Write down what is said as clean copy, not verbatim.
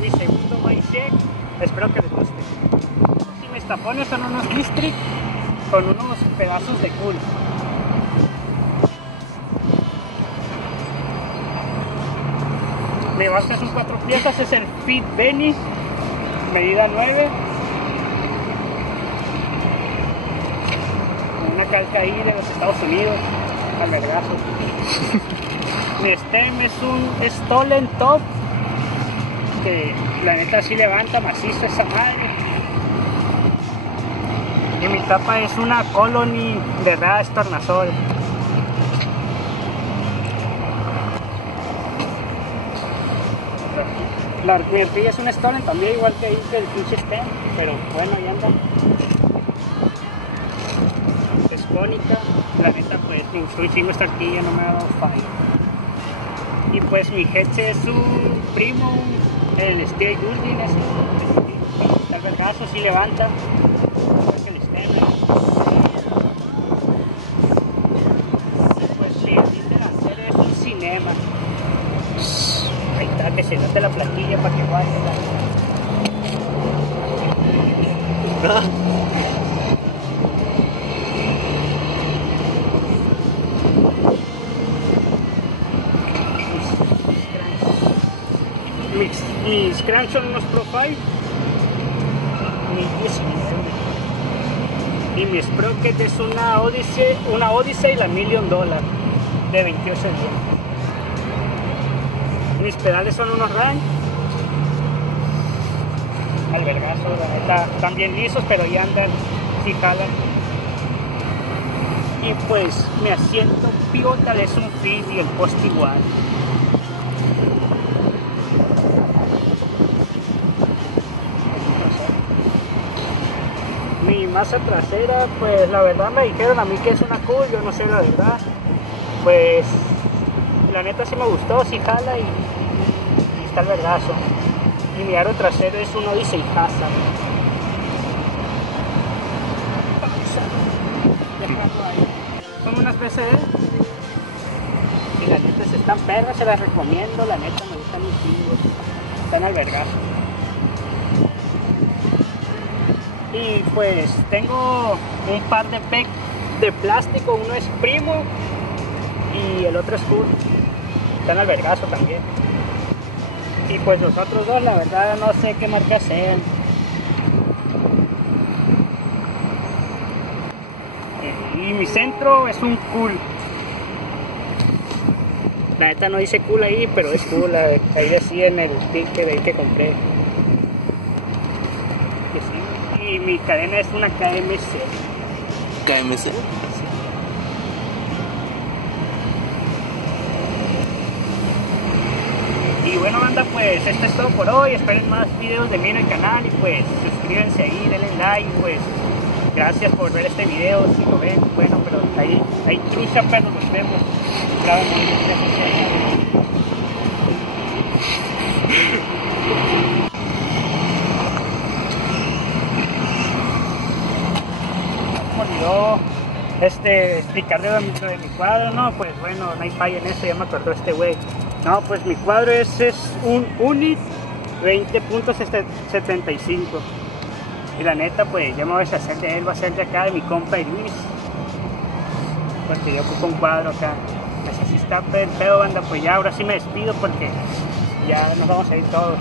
mi segundo bike check. Espero que les guste. Y mis tapones son unos District con unos pedazos de cool. Mi base son 4 piezas, es el Fit Benny, medida 9. Una calca ahí de los Estados Unidos, al vergazo. Mi stem es un Stolen Top, que la neta sí levanta macizo esa madre. Y mi tapa es una Colony de Ras Tornasol. Mi horquilla es un Stolen también, igual que ahí que el pinche stem, pero bueno, ahí anda. Es cónica, la neta pues me gustó un chingo esta horquilla, no me ha dado fallo. Y pues mi headset es un primo, el Steel Goulding, ese, el vergazo sí levanta, igual que el stem. Pues sí, el delantero es un Cinema. Ahí está, que se note la plaquilla para que guarde mis cranks son unos Profile, mi 19. Y mi sprocket es una Odyssey la $1 Million de 28 días. Mis pedales son unos Rank al vergazo, la neta, están bien lisos, pero ya andan, sí jalan. Y pues mi asiento pivotal es un Fit y el poste igual. Mi masa trasera, pues la verdad me dijeron a mí que es una cool, yo no sé la verdad. Pues la neta sí me gustó, sí jala y está el vergazo. Y mi aro trasero es un Odyssey Hazard. Son unas BCD. Y la neta se están perras, se las recomiendo, la neta me gustan mis chingos. Están al vergazo. Y pues tengo un par de PEC de plástico, uno es Primo y el otro es Cool. Están al vergazo también. Y pues los otros dos, la verdad, no sé qué marca sean. Y mi centro es un Cool. La neta no dice Cool ahí, pero es Cool. Ahí decía en el ticket de ahí que compré. Y mi cadena es una KMC. ¿KMC? Y bueno, banda, pues esto es todo por hoy. Esperen más videos de mí en el canal y pues suscríbanse ahí, denle like. Pues gracias por ver este video. Si lo ven, bueno, pero ahí trucha, pero nos vemos. Explicarle de mi cuadro, no, pues bueno, no hay falla en eso, ya me acordó este güey. No, pues mi cuadro es un Unit 20.75 y la neta pues ya me voy a hacer de él, va a ser de acá de mi compa Luis, porque yo ocupo un cuadro acá. Así está pedo, banda, pues ya ahora sí me despido porque ya nos vamos a ir todos.